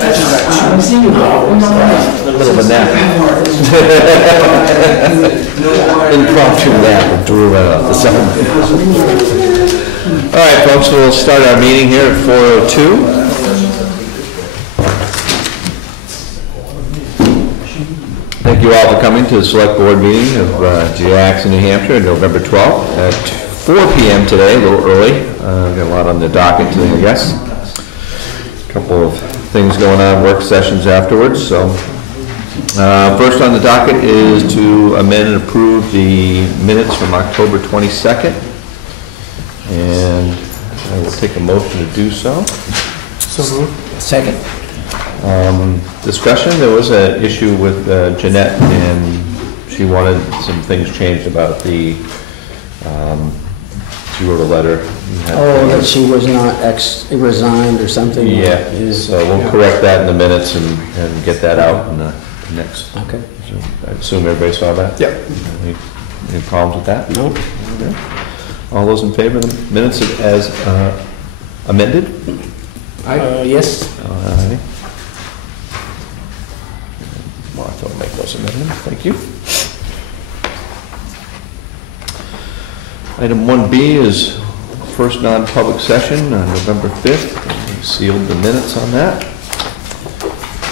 I'm seeing you. A little bit of a nap. Impromptu nap with Drew right off the side. All right, folks, we'll start our meeting here at 4:02. Thank you all for coming to the Select Board meeting of Jackson, New Hampshire, November 12th at 4 p.m. today, a little early. Got a lot on the docket today, I guess. A couple of things going on, work sessions afterwards. So first on the docket is to amend and approve the minutes from October 22nd. And I will take a motion to do so. So moved. Second. Discussion, there was an issue with Jeanette, and she wanted some things changed about the, she wrote a letter. Oh, that she was not resigned or something? Yeah, so we'll correct that in the minutes and get that out in the next. Okay. So I assume everybody saw that? Yep. Any problems with that? No. Okay. All those in favor of the minutes as amended? Yes. Martha will make those amendments. Thank you. Item 1B is first non-public session on November 5th. We sealed the minutes on that.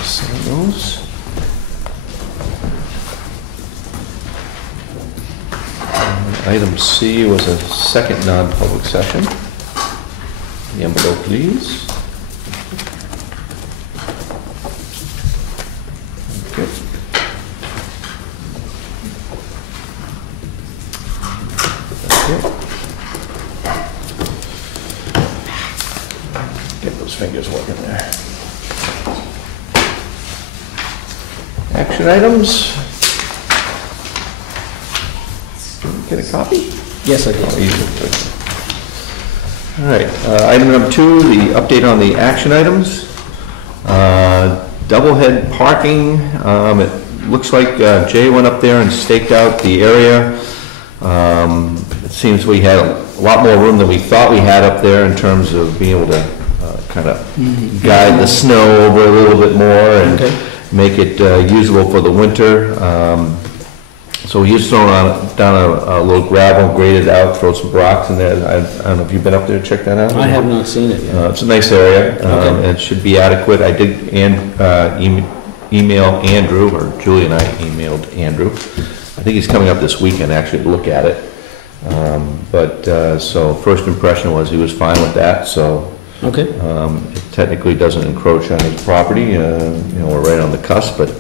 Sign those. Item C was a second non-public session. The envelope, please. Okay. That's it. Get those fingers working there. Action items. Get a copy? Yes, I did. All right, item number 2, the update on the action items. Doublehead parking, it looks like Jay went up there and staked out the area. It seems we had a lot more room than we thought we had up there in terms of being able to kind of guide the snow over a little bit more and make it usable for the winter. So we just thrown down a little gravel, graded out, throw some rocks in there. I don't know if you've been up there to check that out? I have not seen it yet. It's a nice area, and it should be adequate. I did email Andrew, or Julie and I emailed Andrew. I think he's coming up this weekend actually to look at it. So first impression was he was fine with that, so. Okay. It technically doesn't encroach on his property. You know, we're right on the cusp, but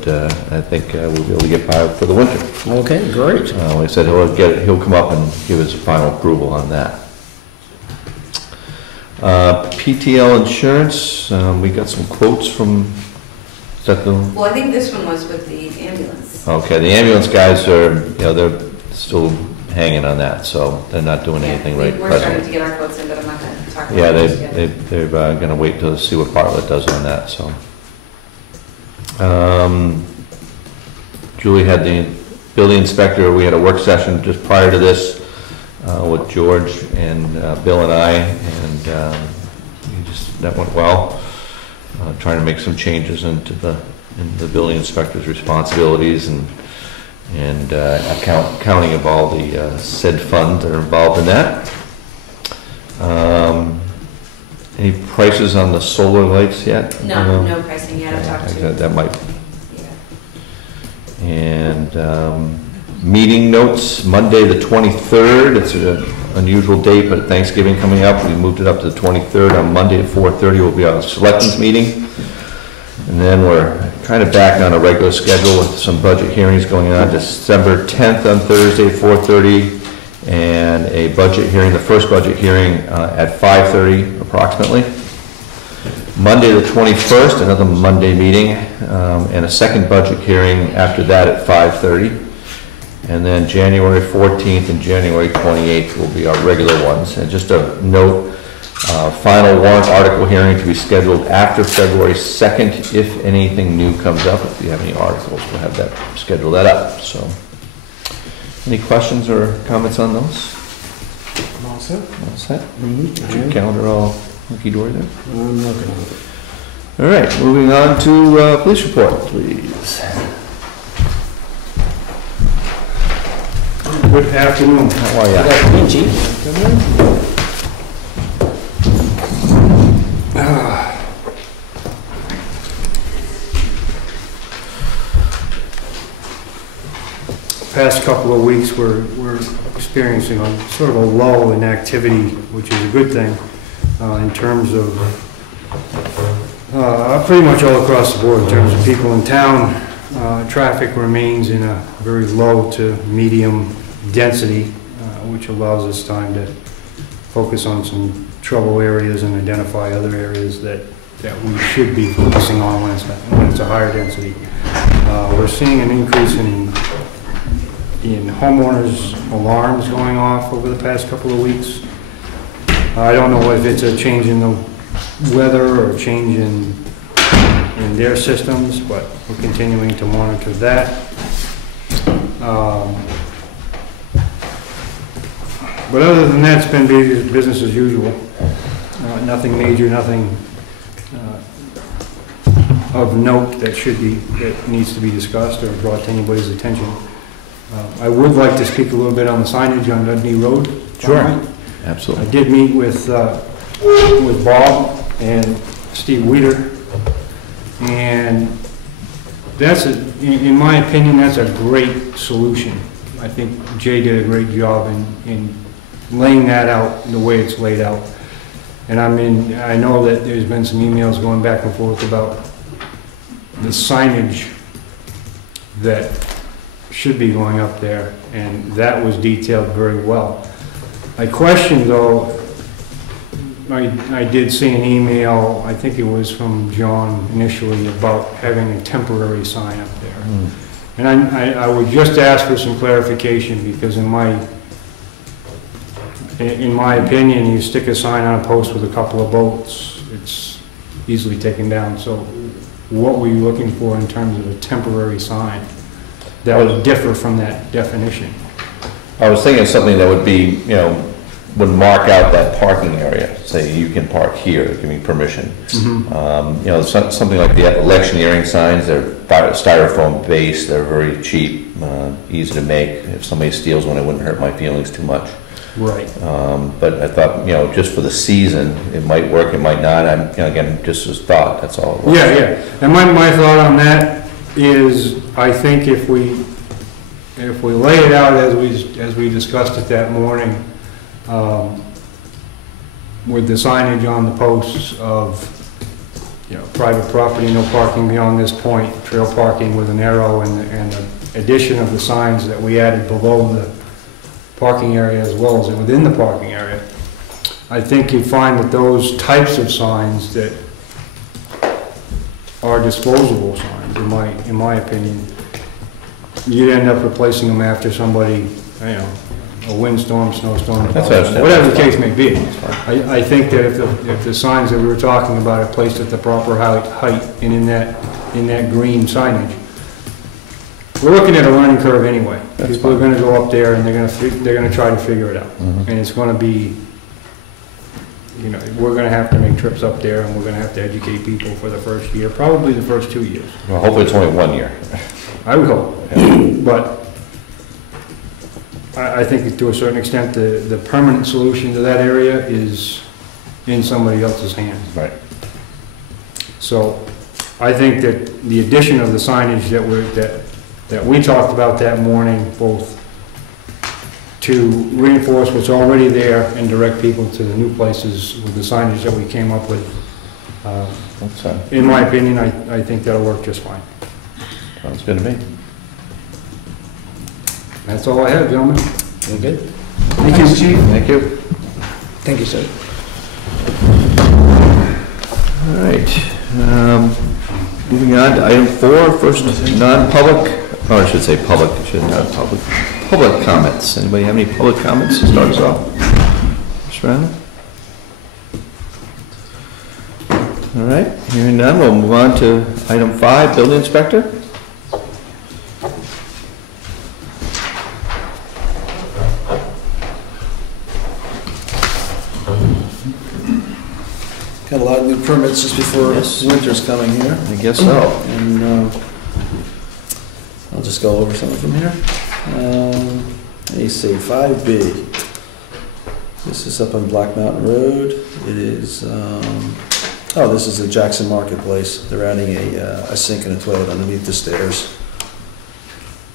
I think we'll be able to get by for the winter. Okay, great. Like I said, he'll come up and give us a final approval on that. PTL insurance, we got some quotes from, is that the? Well, I think this one was with the ambulance. Okay, the ambulance guys are, they're still hanging on that, so they're not doing anything right We're presently. starting to get our quotes in, but I'm not going to talk about Yeah, it. they're going to wait to see what Bartlett does on that, so. Julie had the building inspector, we had a work session just prior to this with George and Bill and I, and that went well. Trying to make some changes into the building inspector's responsibilities and accounting of all the said funds that are involved in that. Any prices on the solar lights yet? No pricing yet. I've talked to. That might. Yeah. And meeting notes, Monday the 23rd. It's an unusual date, but Thanksgiving coming up, we moved it up to the 23rd. On Monday at 4:30 will be our selectmen's meeting. And then we're kind of back on a regular schedule with some budget hearings going on. December 10th on Thursday, 4:30, and a budget hearing, the first budget hearing at 5:30 approximately. Monday the 21st, another Monday meeting, and a second budget hearing after that at 5:30. And then January 14th and January 28th will be our regular ones. And just a note, final warrant article hearing to be scheduled after February 2nd if anything new comes up. If you have any articles, we'll have that, schedule that up. So, any questions or comments on those? All set. All set? Is your calendar all hunky-dory there? I'm looking at it. All right, moving on to police report, please. Good afternoon. How are ya? Good afternoon, Chief. Past couple of weeks, we're experiencing a sort of a lull in activity, which is a good thing, in terms of, pretty much all across the board, in terms of people in town. Traffic remains in a very low to medium density, which allows us time to focus on some trouble areas and identify other areas that we should be focusing on when it's a higher density. We're seeing an increase in homeowners' alarms going off over the past couple of weeks. I don't know if it's a change in the weather or a change in their systems, but we're continuing to monitor that. But other than that, it's been business as usual. Nothing major, nothing of note that needs to be discussed or brought to anybody's attention. I would like to speak a little bit on the signage on Dudney Road. Sure. Absolutely. I did meet with Bob and Steve Weeder, and in my opinion, that's a great solution. I think Jay did a great job in laying that out the way it's laid out. And I know that there's been some emails going back and forth about the signage that should be going up there, and that was detailed very well. I questioned, though, I did see an email, I think it was from John initially, about having a temporary sign up there. And I would just ask for some clarification, because in my opinion, you stick a sign on a post with a couple of boats, it's easily taken down. So what were you looking for in terms of a temporary sign that would differ from that definition? I was thinking of something that would be, would mark out that parking area. Say you can park here, give me permission. Something like the electioneering signs, they're styrofoam based, they're very cheap, easy to make. If somebody steals one, it wouldn't hurt my feelings too much. Right. But I thought, just for the season, it might work, it might not. Again, just as thought, that's all it was. Yeah. And my thought on that is, I think if we lay it out as we discussed it that morning, with the signage on the posts of, private property, no parking beyond this point, trail parking with an arrow, and the addition of the signs that we added below the parking area as well as within the parking area, I think you find that those types of signs that are disposable signs, in my opinion, you'd end up replacing them after somebody, a windstorm, snowstorm, whatever the case may be. I think that if the signs that we were talking about are placed at the proper height and in that green signage, we're looking at a learning curve anyway. People are going to go up there and they're going to try to figure it out, and it's going to be, we're going to have to make trips up there, and we're going to have to educate people for the first year, probably the first 2 years. Well, hopefully it's only 1 year. I would hope, but I think to a certain extent the permanent solution to that area is in somebody else's hands. Right. So I think that the addition of the signage that we talked about that morning, both to reinforce what's already there and direct people to the new places with the signage that we came up with, in my opinion, I think that'll work just fine. Sounds good to me. That's all I have, gentlemen. We're good? Thank you, Chief. Thank you. Thank you, sir. All right. Moving on to item 4, first non-public, or I should say public, public comments. Anybody have any public comments to start us off? Mr. Brown? All right, hearing none, we'll move on to item 5, building inspector. Got a lot of new permits just before Yes. winter's coming here. I guess so. And I'll just go over some of them here. Let me see, 5B. This is up on Black Mountain Road. It is, this is the Jackson Marketplace. They're adding a sink and a toilet underneath the stairs.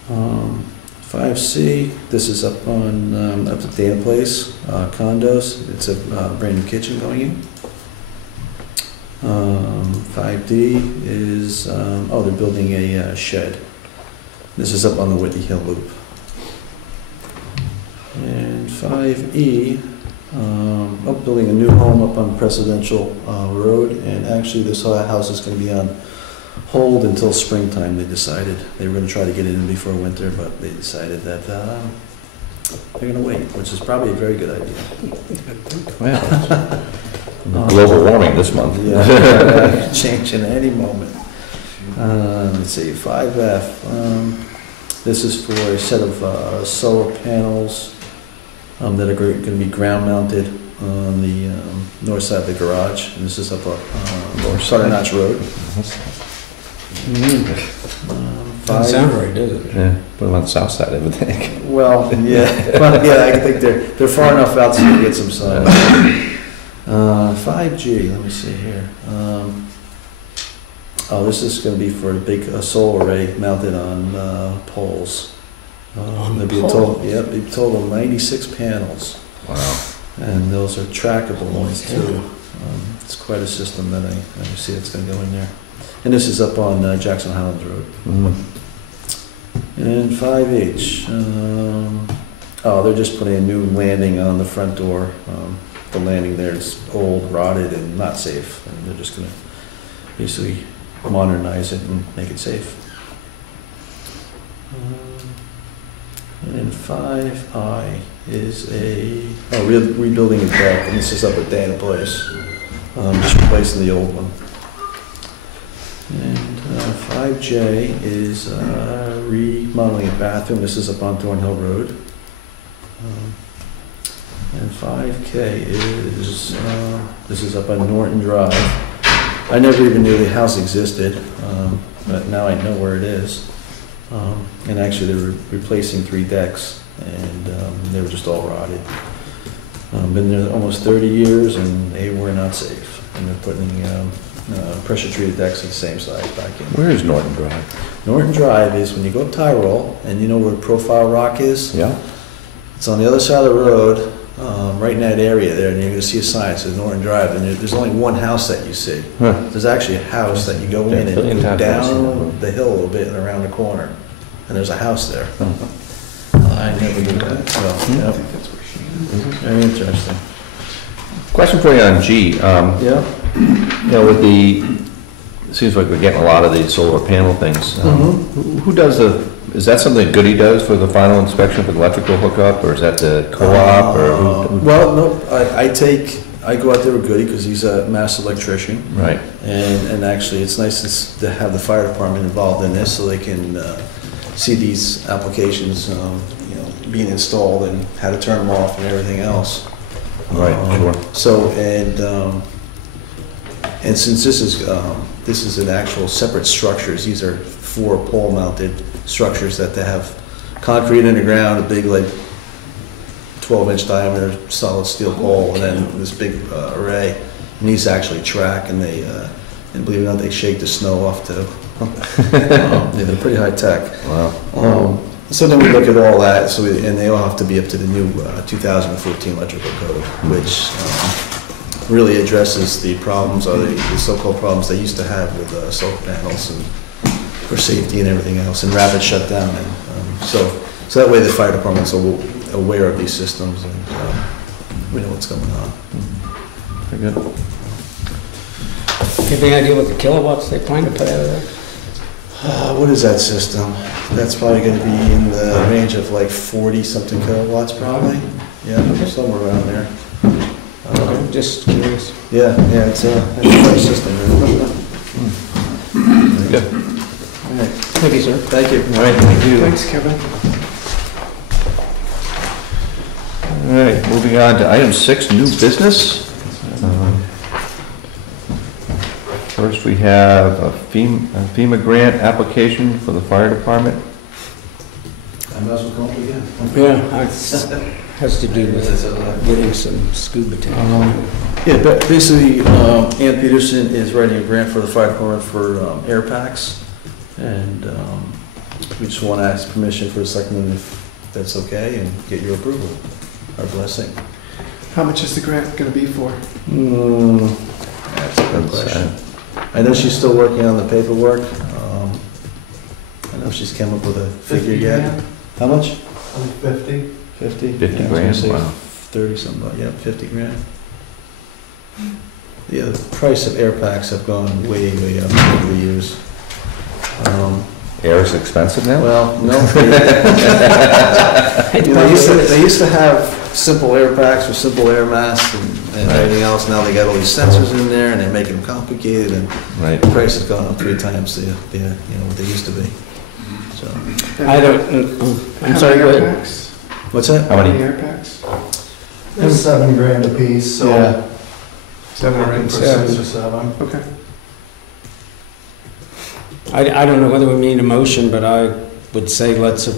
5C, this is up at Dana Place, condos. It's a brand new kitchen going in. 5D is, they're building a shed. This is up on the Whitney Hill Loop. And 5E, building a new home up on Presidential Road, and actually this house is going to be on hold until springtime. They decided they were going to try to get it in before winter, but they decided that they're going to wait, which is probably a very good idea. Well, global warming this month. Yeah, change in any moment. Let's see, 5F. This is for a set of solar panels that are going to be ground mounted on the north side of the garage. And this is up on Sutter Notch Road. Doesn't sound right, does it? Yeah, put them on the south side, I would think. Well, yeah, well, yeah, I think they're far enough out so you can get some sun. 5G, let me see here. This is going to be for a big solar array mounted on poles. There'll be a total of 96 panels. Wow. And those are trackable ones too. It's quite a system that I see that's going to go in there. And this is up on Jackson Highlands Road. Mm-hmm. And 5H, they're just putting a new landing on the front door. The landing there is old, rotted, and not safe. And they're just going to basically modernize it and make it safe. And 5I is rebuilding a deck, and this is up at Dana Place. Just replacing the old one. And 5J is remodeling a bathroom. This is up on Thornhill Road. And 5K is, this is up on Norton Drive. I never even knew the house existed, but now I know where it is. And actually they're replacing 3 decks, and they were just all rotted. Been there almost 30 years, and they were not safe. And they're putting pressure treated decks of the same size back in. Where is Norton Drive? Norton Drive is when you go up Tyrol, and you know where Profile Rock is? Yeah. It's on the other side of the road, right in that area there, and you're going to see a sign that says Norton Drive, and there's only one house that you see. Huh. There's actually a house that you go in and you go down the hill a little bit and around the corner, and there's a house there. I never knew that, so, yeah. Very interesting. Question for you on G. Yeah. With it seems like we're getting a lot of these solar panel things. Who does is that something Goody does for the final inspection for the electrical hookup, or is that the co-op, or who? Well, no, I go out there with Goody because he's a master electrician. Right. And actually, it's nice to have the fire department involved in this so they can see these applications, being installed and how to turn them off and everything else. Right, sure. So, and since this is an actual separate structures, these are 4 pole-mounted structures that they have concrete in the ground, a big 12-inch diameter solid steel pole, and then this big array. And these actually track, and they and believe it or not, they shake the snow off too. They're pretty high tech. Wow. So then we look at all that, and they all have to be up to the new 2014 electrical code, which really addresses the problems, or the so-called problems they used to have with solar panels and for safety and everything else, and rapid shutdown. And so that way the fire department's aware of these systems, and we know what's going on. Very good. Do you have any idea what the kilowatts they plan to put out of there? What is that system? That's probably going to be in the range of 40-something kilowatts, probably. Yeah, somewhere around there. Just curious. Yeah, it's a nice system. Good. All right. Thank you, sir. Thank you. All right, thank you. Thanks, Kevin. All right, moving on to item 6, new business. First, we have a FEMA grant application for the fire department. I might as well come up again. Yeah, it has to do with getting some scuba tanks. Yeah, but basically, Ann Peterson is writing a grant for the fire department for air packs. And we just want to ask permission for the selectmen if that's okay and get your approval, our blessing. How much is the grant gonna be for? That's a good question. I know she's still working on the paperwork. I know she's come up with a figure yet. How much? 50. 50? 50 Yeah, I was gonna grand, say wow. 30 something, yeah, 50 grand. Yeah, the price of air packs have gone way, way up over the years. Air is expensive now? Well, no. You know, they used to have simple air packs with simple air masks and everything else. Now they got all these sensors in there and they're making them complicated, and Right. the price has gone up 3 times the you know, what they used to be. So, I don't, I'm sorry, go ahead. Packs? what's that? How How many? many air packs? They're $7,000 a piece, so. Yeah. 7 or 8 For percent. 6 or 7. Okay. I don't know whether we need a motion, but I would say let's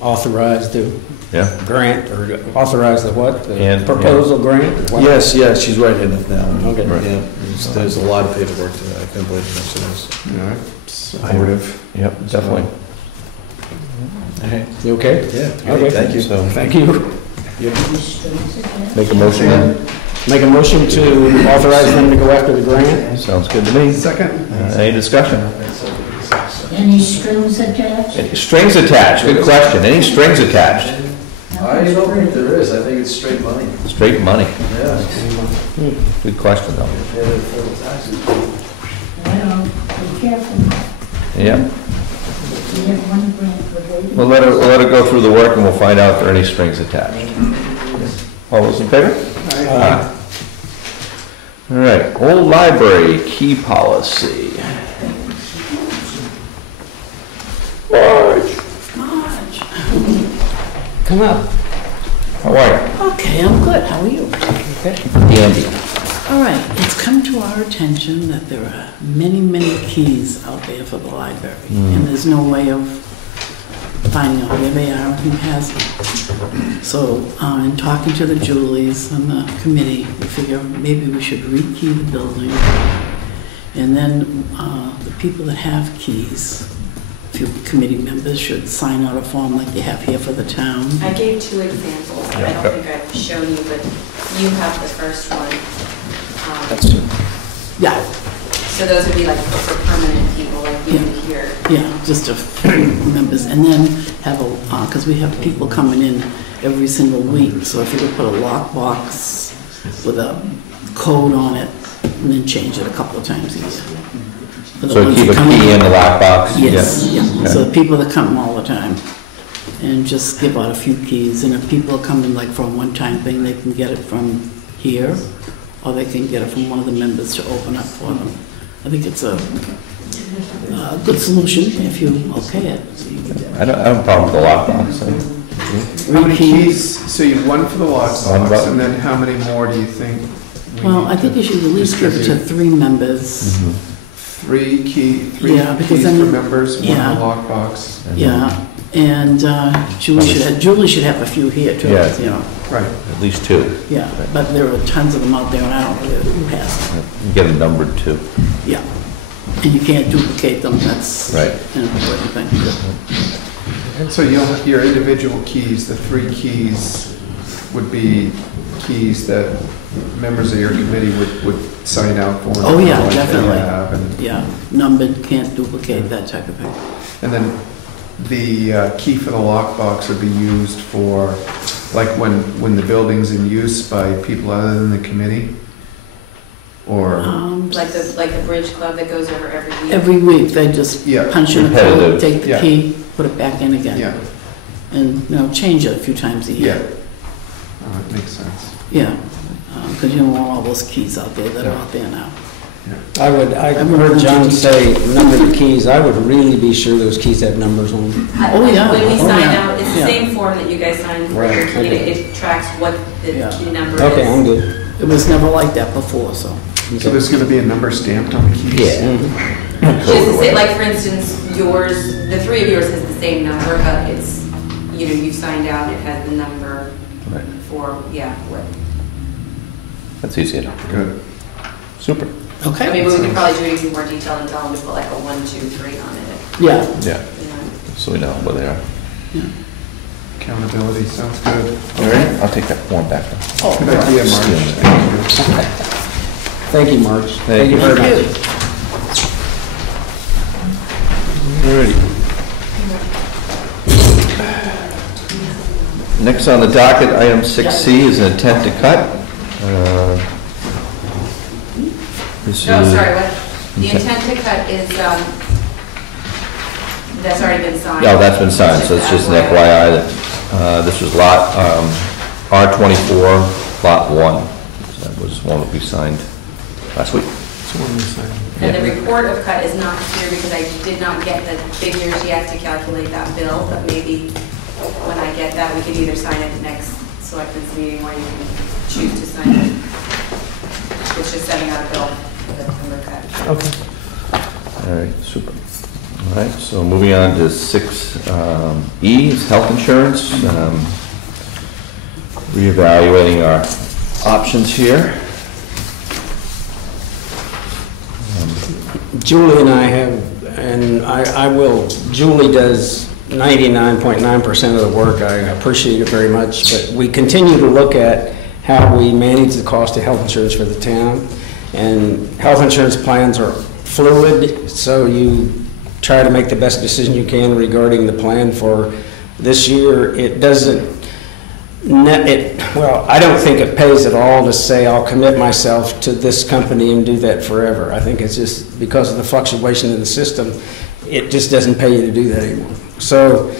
authorize the Yeah. grant, or authorize the what? The And- proposal grant? or what? Yes, she's writing it now. Okay. Right. Yeah, there's a lot of paperwork to that. I can't believe how much it is. All right. Supportive. Yep, definitely. You okay? Yeah, Okay. great, thank you. So, Thank you. make a motion then? Make a motion to authorize them to go after the grant? Sounds good to me. Second? Any discussion? Any strings attached? Any strings attached? Good question. Any strings attached? I don't think there is. I think it's straight money. Straight money. Yeah. Good question, though. Yeah, they're federal taxes. Well, be careful. Yeah. We have one grant for babies. We'll let her go through the work and we'll find out if there are any strings attached. All those in favor? Aye. All right, old library key policy. Marge, Come up. how are you? Okay, I'm good. How are you? Andy. All right, it's come to our attention that there are many, many keys out there for the library, and there's no way of finding out where they are and who has them. So, in talking to the Julies and the committee, we figure maybe we should rekey the building, and then the people that have keys, a few committee members should sign out a form like they have here for the town. I gave 2 examples, and I don't think I've shown you, but you have the first one. Yeah, So those would be like for permanent people, like you here. yeah, just a few members, and then have a, because we have people coming in every single week, so if you could put a lockbox with a code on it, and then change it a couple of times a year. For the So ones keep that a come key in the lockbox? Yes, yeah, Okay. so the people that come all the time, and just give out a few keys, and if people are coming like for a one-time thing, they can get it from here, or they can get it from one of the members to open up for them. I think it's a good solution if you okay it. I don't have a problem with the lockbox. How many keys? So you have one for the One lockbox, button. and then how many more do you think? we Well, need I think to you should at least give it to distribute? 3 members. 3 three Yeah, because keys then- for members, one in yeah. the lockbox. Yeah, and Julie should have a few here too, Yeah. you know. Right. At least 2. Yeah, but there are tons of them out there, and I don't know who has them. Get them numbered too. Yeah, and you can't duplicate them, that's Right. an important thing. And so your individual keys, the 3 keys would be keys that members of your committee would sign out for. Oh, yeah, like they definitely. have, and- Yeah, numbered, can't duplicate, that type of thing. And then the key for the lockbox would be used for, like, when the building's in use by people other than the committee? Or, Like the bridge club that goes over every week. Every week, they just Yeah. punch in a Repetitive. code, take the Yeah. key, put it back in again. yeah, And, change it a few times a yeah. year. Oh, it makes sense. Yeah, because you don't want all those keys out there that are out there now. I heard John say number the keys. I would really be sure those keys have numbers on them. Oh, yeah. When we Oh, sign yeah. out, it's the Yeah. same form that you guys signed for your Right, key, and okay. it tracks what the Yeah. key number is. Okay, I'm good. It was never like that before, so. So there's gonna be a number stamped on the keys? Yeah. Just to say, like, for instance, yours, the three of yours has the same number, but it's, you know, you signed out, it has the number Right. for, yeah, what. That's easy enough. Good. Super. I Okay. mean, we could probably do it even more detailed and tell them to put like a 1, 2, 3 on it, Yeah. Yeah, you know. so we know where they are. Accountability, sounds good. All right, I'll take that form back. Good idea, Marge. Thank you. Thank you, Marge. Thank you. very much. Alrighty. Next on the docket, item 6C is an intent to cut. This No, is- sorry, what, the intent to cut is, that's already been signed. No, that's been signed, so it's just an FYI that, this was lot, R24, lot 1. So that was one that we signed last week. And the report of cut is not here because I did not get the figures yet to calculate that bill, but maybe when I get that, we could either sign it next selectmen's meeting or you can choose to sign it. It's just setting out a bill for the timber cut. Okay. All right, super. All right, so moving on to 6E, is health insurance. Reevaluating our options here. Julie and I have, and I will, Julie does 99.9% of the work. I appreciate it very much, but we continue to look at how we manage the cost of health insurance for the town. And health insurance plans are fluid, so you try to make the best decision you can regarding the plan for this year. It doesn't, well, I don't think it pays at all to say I'll commit myself to this company and do that forever. I think it's just because of the fluctuation in the system, it just doesn't pay you to do that anymore. So,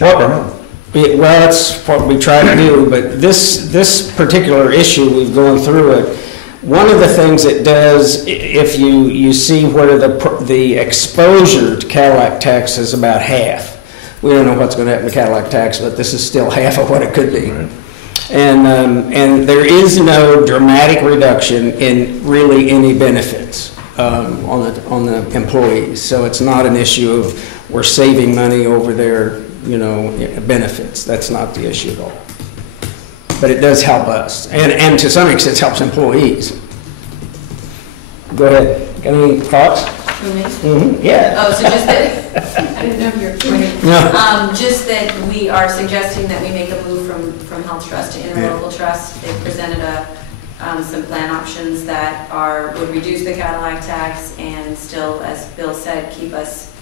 well, that's what we try to do, but this particular issue, we've gone through it. One of the things it does, if you see where the exposure to Cadillac tax is about half. We don't know what's going to happen to Cadillac tax, but this is still half of what it could be. Right. And there is no dramatic reduction in really any benefits on the employees. So it's not an issue of we're saving money over their, benefits. That's not the issue at all. But it does help us, and to some extent, it helps employees. Go ahead. Got any thoughts? Who, me? Mm-hmm. Yeah. Oh, so just that, I didn't know if you were pointing. No. Just that we are suggesting that we make a move from Health Trust to Interlocal Trust. They've presented some plan options that would reduce the Cadillac tax and still, as Bill said, keep us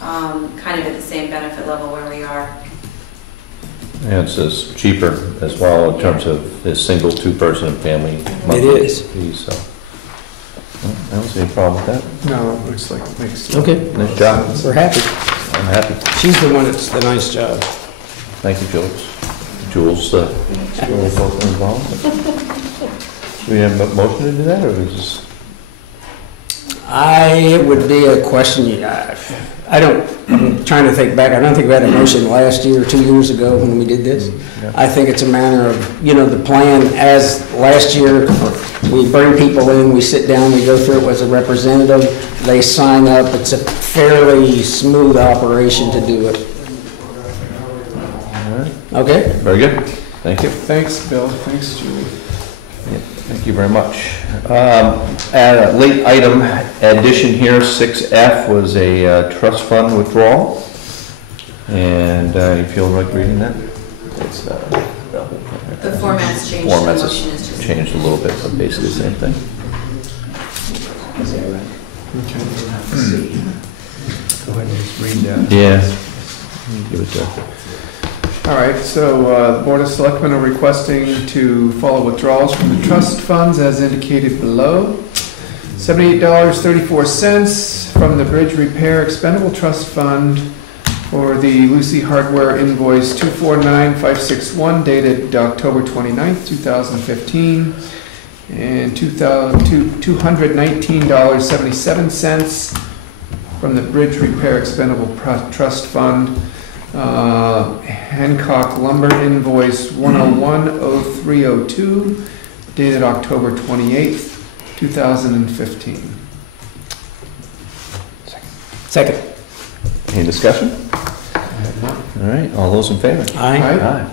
kind of at the same benefit level where we are. And it's cheaper as well in terms of the single two-person and family monthly It is. fees, so. Well, I don't see any problem with that. No, it looks like it makes. Okay. Nice job. We're happy. I'm happy. She's the one that's the nice job. Thank you, Jules. Jules, Jules both involved. Do we have a motion to do that, or is this? It would be a question, I'm trying to think back, I don't think we had a motion last year or 2 years ago when we did this. Yeah. I think it's a matter of, the plan, as last year, we bring people in, we sit down, we go through it as a representative, they sign up, it's a fairly smooth operation to do it. All right. Okay? Very good. Thank you. Thanks, Bill. Thanks, Julie. Thank you very much. A late item addition here, 6F, was a trust fund withdrawal. And you feel like reading that? It's, The format's changed. The Formats motion is has just- changed a little bit, but basically the same thing. Go ahead and just read that. Yeah. Give it to. All right, so the Board of Selectmen are requesting to follow withdrawals from the trust funds as indicated below. $78.34 from the Bridge Repair Expendable Trust Fund for the Lucy Hardware invoice 249561 dated October 29th, 2015, and $219.77 from the Bridge Repair Expendable Trust Fund, Hancock Lumber invoice 1010302 dated October 28th, 2015. Second. Any discussion? All right, all those in favor? Aye. Aye.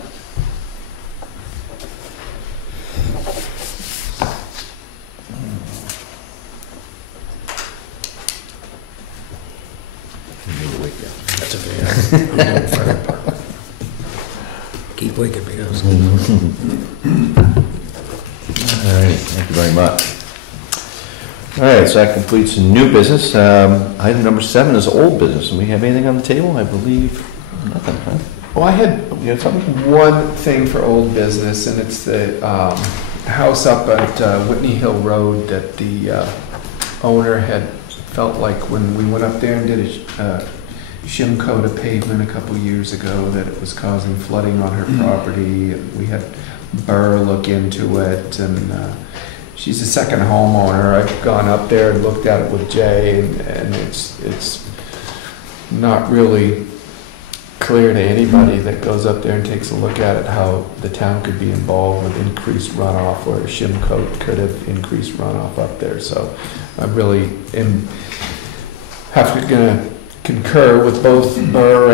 That's okay. I'm going to fire department. Keep waking me up. All right, thank you very much. All right, so that completes the new business. Item number 7 is old business. Do we have anything on the table? I believe nothing, huh? Well, I had You have something? one thing for old business, and it's the house up at Whitney Hill Road that the owner had felt like when we went up there and did a shim coat of pavement a couple years ago, that it was causing flooding on her property. We had Burr look into it, and she's a second homeowner. I've gone up there and looked at it with Jay, and it's not really clear to anybody that goes up there and takes a look at it how the town could be involved with increased runoff, or a shim coat could have increased runoff up there. So I really am gonna concur with both Burr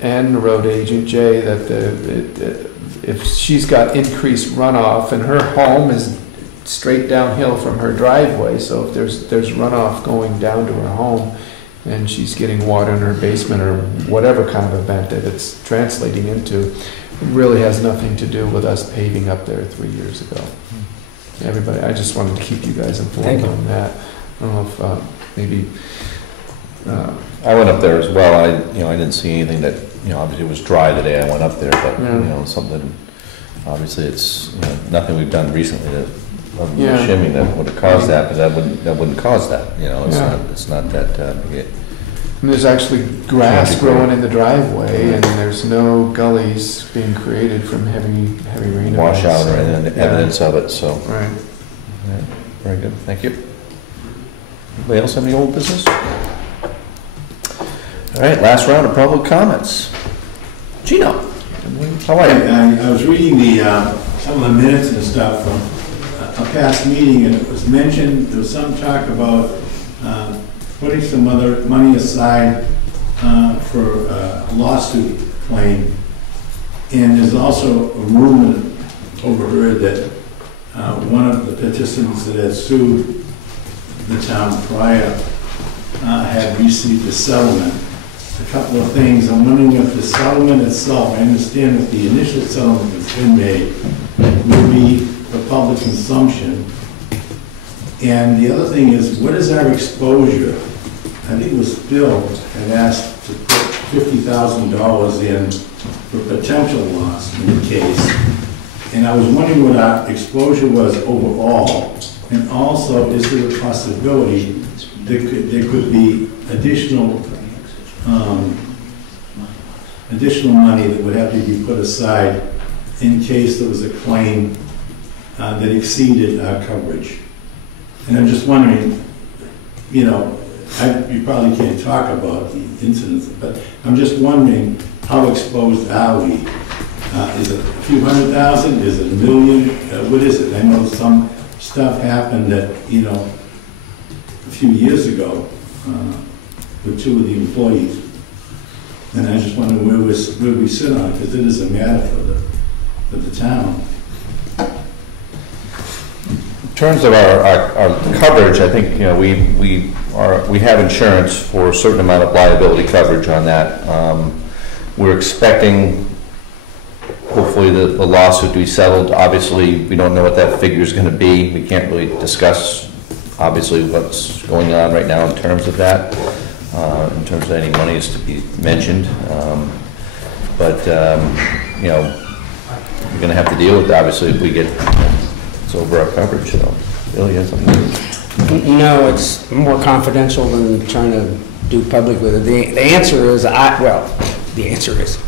and the road agent Jay that if she's got increased runoff, and her home is straight downhill from her driveway, so if there's runoff going down to her home, and she's getting water in her basement or whatever kind of event that it's translating into, it really has nothing to do with us paving up there 3 years ago. Everybody, I just wanted to keep you guys informed on that. I don't know if maybe... I went up there as well. I didn't see anything that, obviously it was dry the day I went up there, but, something, obviously it's, nothing we've done recently that, shimming that would have caused that, but that wouldn't cause that, it's not that big. And there's actually grass growing in the driveway, and there's no gullies being created from heavy rain. Washout or anything, evidence of it, so. Right. Yeah, very good, thank you. Anybody else have any old business? All right, last round of public comments. Gino, how are you? I was reading some of the minutes and stuff from a past meeting, and it was mentioned, there was some talk about putting some other money aside for a lawsuit claim. And there's also a rumor overheard that one of the participants that had sued the town prior had received a settlement. A couple of things. I'm wondering if the settlement itself, I understand that the initial settlement that's been made will be for public consumption. And the other thing is, what is our exposure? I think it was Bill had asked to put $50,000 in for potential loss in the case. And I was wondering what our exposure was overall. And also, is there a possibility there could be additional money that would have to be put aside in case there was a claim that exceeded our coverage? And I'm just wondering, you probably can't talk about the incidents, but I'm just wondering, how exposed are we? Is it a few hundred thousand? Is it $1 million? What is it? I know some stuff happened that, a few years ago with 2 of the employees. And I just wonder where we sit on it, because it is a matter for the town. In terms of our coverage, I think, we have insurance for a certain amount of liability coverage on that. We're expecting, hopefully, the lawsuit to be settled. Obviously, we don't know what that figure is going to be. We can't really discuss, obviously, what's going on right now in terms of that. In terms of any money is to be mentioned. But we're going to have to deal with it, obviously, if we get it's over our coverage. So, Bill, you have something? No, it's more confidential than trying to do public with it. The answer is, the answer is,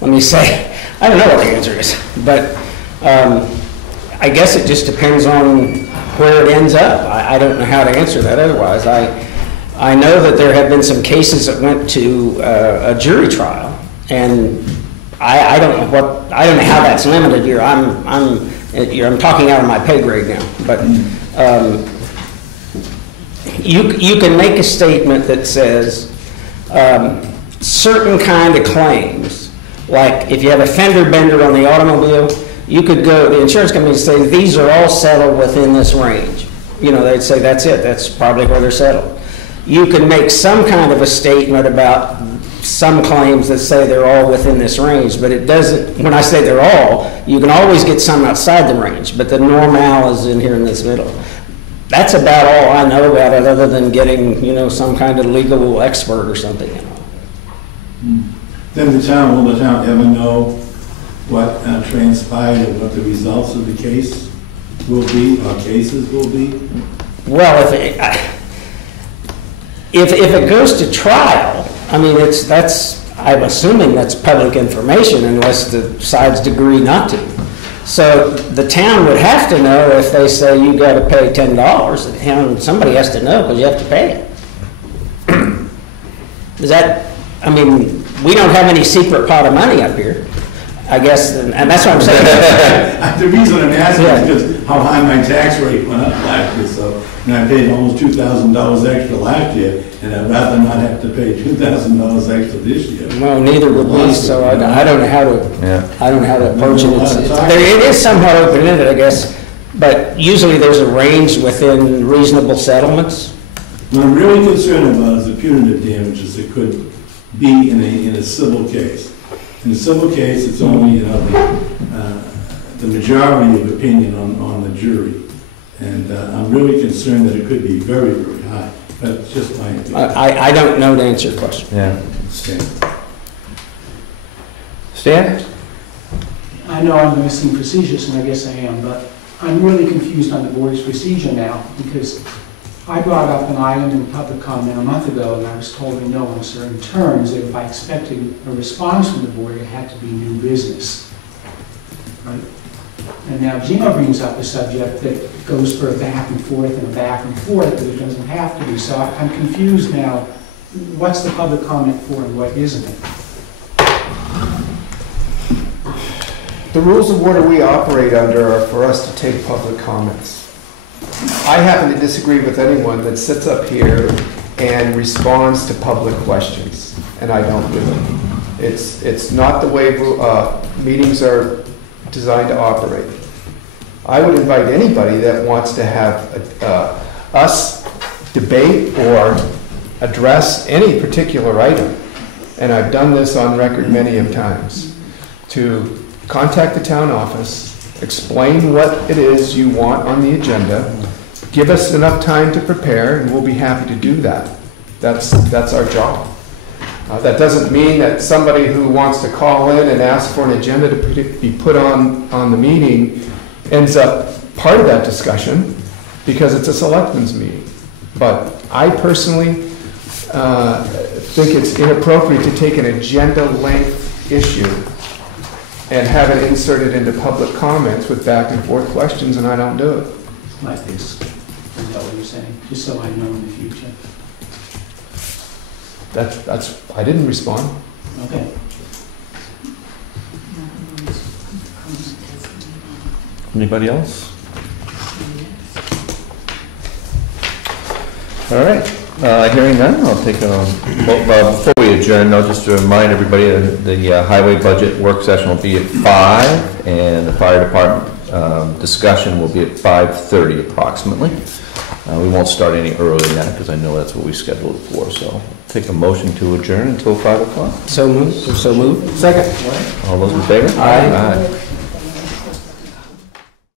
let me say, I don't know what the answer is, but I guess it just depends on where it ends up. I don't know how to answer that otherwise. I know that there have been some cases that went to a jury trial, and I don't know how that's limited here. I'm talking out of my pay grade now, but you can make a statement that says, certain kind of claims, like if you have a fender bender on the automobile, you could go, the insurance company would say, these are all settled within this range. You know, they'd say, that's it, that's probably where they're settled. You can make some kind of a statement about some claims that say they're all within this range, but it doesn't, when I say they're all, you can always get some outside the range, but the normal is in here in this middle. That's about all I know about it, other than getting, you know, some kind of legal expert or something, you know. Then will the town ever know what transpired and what the results of the case will be, or cases will be? Well, if it goes to trial, I mean, I'm assuming that's public information unless the sides agree not to. So the town would have to know if they say you got to pay $10, the town, somebody has to know because you have to pay it. Is that, I mean, we don't have any secret pot of money up here, I guess, and that's what I'm saying. The reason I'm asking is because how high my tax rate went up last year, so, and I paid almost $2,000 extra last year, and I'd rather not have to pay $2,000 extra this year. Well, neither would we, so I don't know how to, I don't know how to approach it. It is somewhat open-ended, I guess, but usually there's a range within reasonable settlements. What I'm really concerned about is the punitive damages that could be in a civil case. In a civil case, it's only, you know, the majority of opinion on the jury. And I'm really concerned that it could be very, very high. That's just my opinion. I don't know to answer your question. Yeah. Stan? I know I'm listening facetious, and I guess I am, but I'm really confused on the board's procedure now, because I brought up an item in public comment a month ago, and I was told to know on certain terms that if I expected a response from the board, it had to be new business. Right? And now Gino brings up a subject that goes for a back and forth and a back and forth, but it doesn't have to be. So I'm confused now. What's the public comment for and what isn't it? The rules of order we operate under are for us to take public comments. I happen to disagree with anyone that sits up here and responds to public questions, and I don't do it. It's not the way meetings are designed to operate. I would invite anybody that wants to have us debate or address any particular item, and I've done this on record many of times, to contact the town office, explain what it is you want on the agenda, give us enough time to prepare, and we'll be happy to do that. That's our job. That doesn't mean that somebody who wants to call in and ask for an agenda to be put on the meeting ends up part of that discussion because it's a selectmen's meeting. But I personally think it's inappropriate to take an agenda length issue and have it inserted into public comments with back and forth questions, and I don't do it. Like this. Is that what you're saying? Just so I know in the future. I didn't respond. Okay. Anybody else? All right, hearing none, I'll take before we adjourn, though, just to remind everybody that the highway budget work session will be at 5, and the fire department discussion will be at 5:30 approximately. We won't start any earlier than that, because I know that's what we scheduled it for, so take a motion to adjourn until 5 o'clock. So moved. Second. All those in favor? Aye.